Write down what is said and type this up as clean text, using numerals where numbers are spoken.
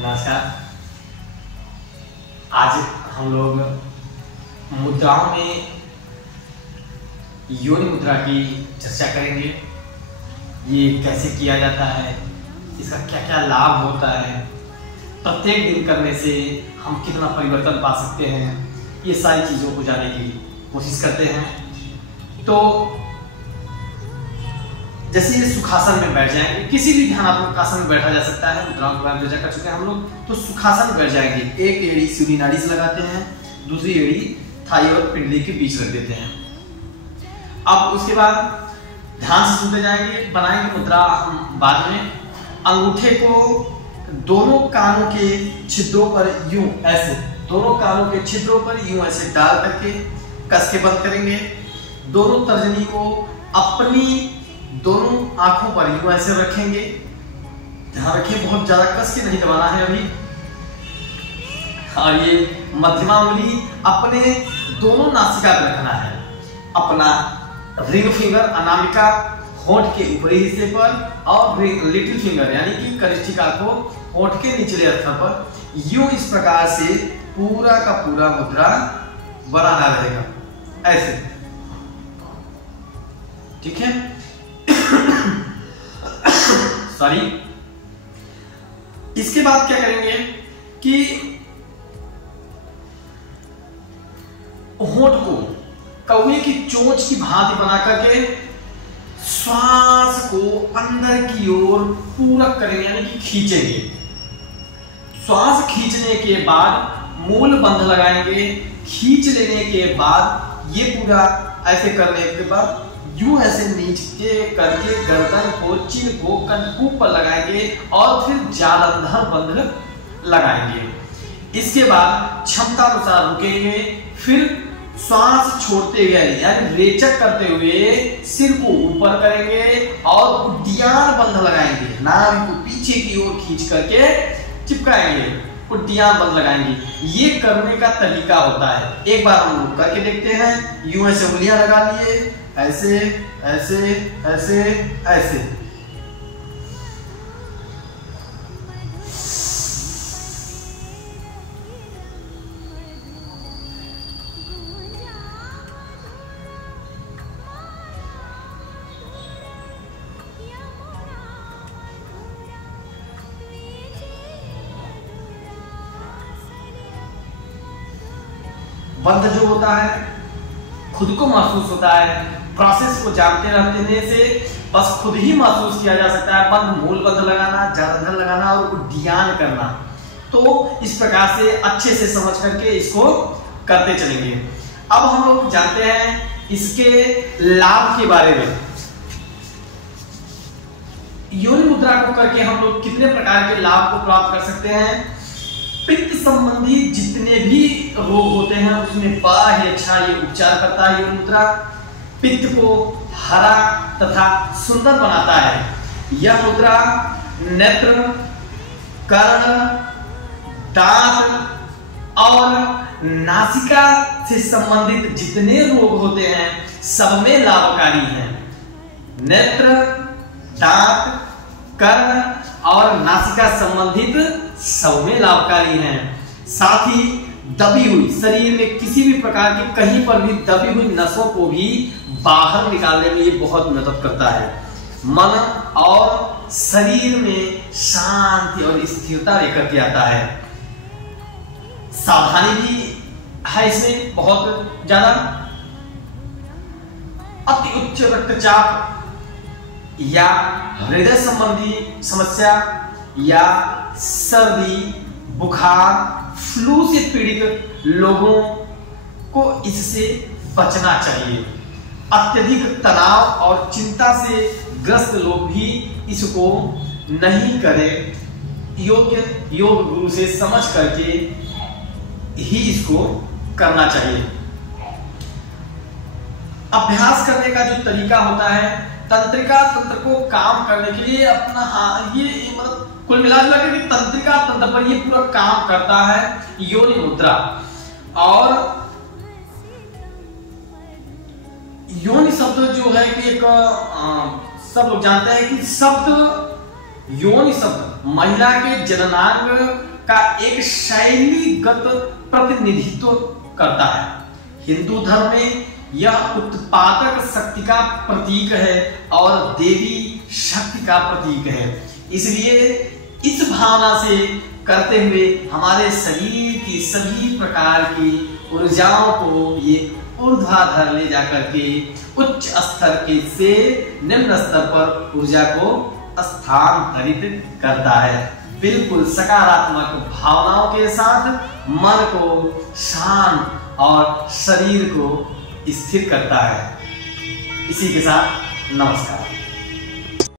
नमस्कार। आज हम लोग मुद्राओं में योनि मुद्रा की चर्चा करेंगे। ये कैसे किया जाता है, इसका क्या क्या लाभ होता है, प्रत्येक दिन करने से हम कितना परिवर्तन पा सकते हैं, ये सारी चीज़ों को जानने की कोशिश करते हैं। तो जैसे ये सुखासन में बैठ जाएंगे, किसी भी ध्यानात्मक आसन में बैठा जा सकता है। मुद्राओं के बारे में चर्चा कर चुके हैं हम लोग। तो सुखासन में बैठ जाएंगे, एक एड़ी सूर्य नाड़ी से लगाते हैं, दूसरी एड़ी थाई और पिंडली के बीच रख देते हैं। अब उसके बाद ध्यान से सुनते जाएंगे, बनाएंगे मुद्रा हम बाद में। अंगूठे को दोनों कानों के छिद्रों पर यूं ऐसे, दोनों कानों के छिद्रों पर यूं ऐसे डाल करके कस के बंद करेंगे। दोनों तर्जनी को अपनी दोनों आंखों पर यूं ऐसे रखेंगे। ध्यान रखिए, बहुत ज्यादा कस के नहीं दबाना है अभी। और ये मध्यमा उंगली अपने दोनों नासिका पे रखना है। अपना रिंग फिंगर अनामिका होंठ के ऊपरी हिस्से पर और लिटिल फिंगर यानी कि कनिष्ठिका को होंठ के निचले स्तर पर यूं इस प्रकार से पूरा का पूरा मुद्रा बनाना रहेगा, ऐसे। ठीक है, सॉरी। इसके बाद क्या करेंगे कि होंठ को कौवे की चोंच की भांति बना करके श्वास को अंदर की ओर पूरक करेंगे, यानी कि खींचेंगे। श्वास खींचने के बाद मूल बंध लगाएंगे। खींच लेने के बाद ये पूरा ऐसे करने के बाद यूं ऐसे नीचे करके गर्दन को, चिन को कंठकूप पर लगाएंगे और फिर जालंधर बंध लगाएंगे। इसके बाद क्षमता अनुसार रुकेंगे, फिर श्वास छोड़ते हुए यानी रेचक करते हुए सिर को ऊपर करेंगे और उड्डयन बंध लगाएंगे। नाभि को पीछे की ओर खींच करके चिपकाएंगे, उड्डयन बंध लगाएंगे। ये करने का तरीका होता है। एक बार हम लोग करके देखते हैं। यूं ऐसे उंगलियां लगा लिए, ऐसे ऐसे ऐसे ऐसे। बंध जो होता है खुद को महसूस होता है। प्रोसेस को जानते रहने से बस खुद ही महसूस किया जा सकता है। बंध, मूल बंध लगाना, जालंधर लगाना और उड्डयन करना। तो इस प्रकार से अच्छे से समझ करके इसको करते चलेंगे। अब हम लोग जानते हैं इसके लाभ के बारे में। योनि मुद्रा को करके हम लोग कितने प्रकार के लाभ को प्राप्त कर सकते हैं। पित्त संबंधी जितने भी रोग होते हैं उसमें बड़ा ही अच्छा ये उपचार करता है योनि मुद्रा। पित्त को हरा तथा सुंदर बनाता है। यह मुद्रा नेत्र, कर्ण, दांत और नासिका से संबंधित जितने रोग होते हैं सब में लाभकारी है। नेत्र, दांत, कर्ण और नासिका संबंधित सब में लाभकारी हैं। साथ ही दबी हुई शरीर में किसी भी प्रकार की कहीं पर भी दबी हुई नसों को भी बाहर निकालने में ये बहुत मदद करता है। मन और शरीर में शांति और स्थिरता लेकर के आता है। सावधानी भी है इसमें बहुत ज्यादा। अति उच्च रक्तचाप या हृदय संबंधी समस्या या सर्दी, बुखार, फ्लू से पीड़ित लोगों को इससे बचना चाहिए। अत्यधिक तनाव और चिंता से ग्रस्त लोग भी इसको नहीं करें। योग गुरु से समझ करके ही इसको करना चाहिए। अभ्यास करने का जो तरीका होता है, तंत्रिका तंत्र को काम करने के लिए अपना ये मतलब कुल मिलाकर के तंत्रिका तंत्र पर ये पूरा काम करता है योनि मुद्रा। और योनि शब्द जो है कि एक सब लोग जानते हैं कि शब्द योनि शब्द महिला के जननांग का एक शैलीगत प्रतिनिधित्व करता है। हिंदू धर्म में यह उत्पादक शक्ति का प्रतीक है और देवी शक्ति का प्रतीक है। इसलिए इस भावना से करते हुए हमारे शरीर की सभी प्रकार की ऊर्जाओं को ये ऊर्ध्वाधर ले जाकर के उच्च स्तर के से निम्न स्तर पर ऊर्जा को स्थानांतरित करता है। बिल्कुल सकारात्मक भावनाओं के साथ मन को शांत और शरीर को स्थिर करता है। इसी के साथ नमस्कार।